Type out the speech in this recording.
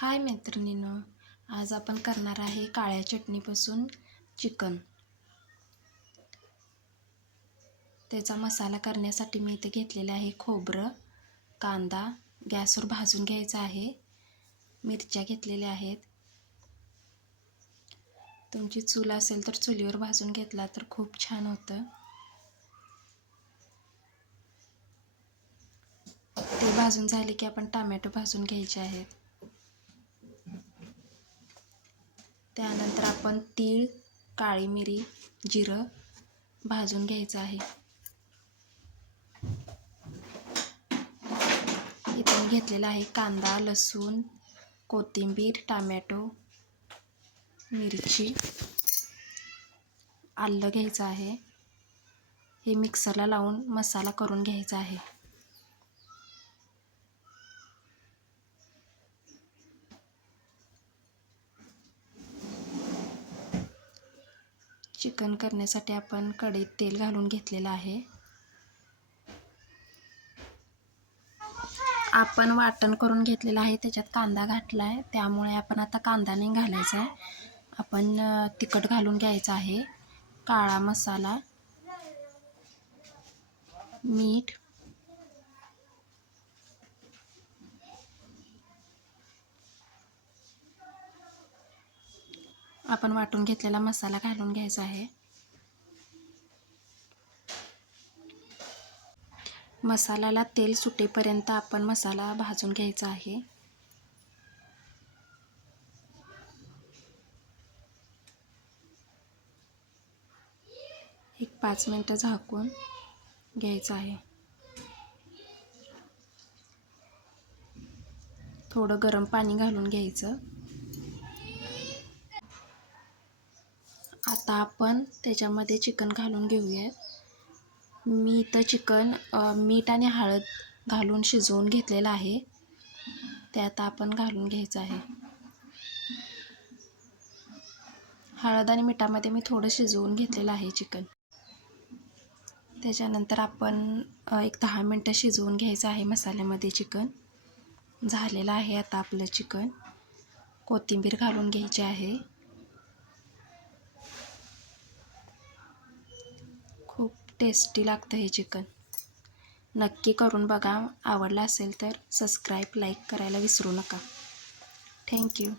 हाय मैत्रिणीनं आज आपण करणार आहे काळ्या चटणीपासून चिकन. त्याचा मसाला करण्यासाठी मी इथे घेतलेलं आहे खोबरं कांदा गॅसवर भाजून घ्यायचा आहे. मिरच्या घेतलेल्या आहेत. तुमची चूल असेल तर चुलीवर भाजून घेतला तर खूप छान होतं. ते भाजून झाले की आपण टमॅटो भाजून घ्यायचे आहेत. त्यानंतर आपण तीळ काळी मिरी जिरं भाजून घ्यायचं आहे. इथे मी घेतलेला आहे कांदा लसूण कोथिंबीर टामॅटो मिरची. आलं घ्यायचं आहे. हे मिक्सरला लावून मसाला करून घ्यायचा आहे. चिकन करण्यासाठी आपण कढईत तेल घालून घेतलेलं आहे. आपण वाटण करून घेतलेलं आहे त्याच्यात कांदा घातला आहे त्यामुळे आपण आता कांदा नाही घालायचा आहे. आपण तिखट घालून घ्यायचं आहे. काळा मसाला मीठ आपण वाटून घेतलेला मसाला घालून घ्यायचा आहे. मसाल्याला तेल सुटेपर्यंत आपण मसाला भाजून घ्यायचा आहे. एक पाच मिनटं झाकून घ्यायचं आहे. थोडं गरम पाणी घालून घ्यायचं. आता आपण त्याच्यामध्ये चिकन घालून घेऊया. मी इथं चिकन मीठ आणि हळद घालून शिजवून घेतलेलं आहे. ते आता आपण घालून घ्यायचं आहे. हळद आणि मिठामध्ये मी थोडं शिजवून घेतलेलं आहे चिकन. त्याच्यानंतर आपण एक दहा मिनटं शिजवून घ्यायचं आहे मसाल्यामध्ये चिकन. झालेलं आहे आता आपलं चिकन. कोथिंबीर घालून घ्यायची आहे खूप टेस्टी लागतं हे चिकन. नक्की करून बघा. आवडलं असेल तर सबस्क्राईब लाईक करायला विसरू नका. थँक्यू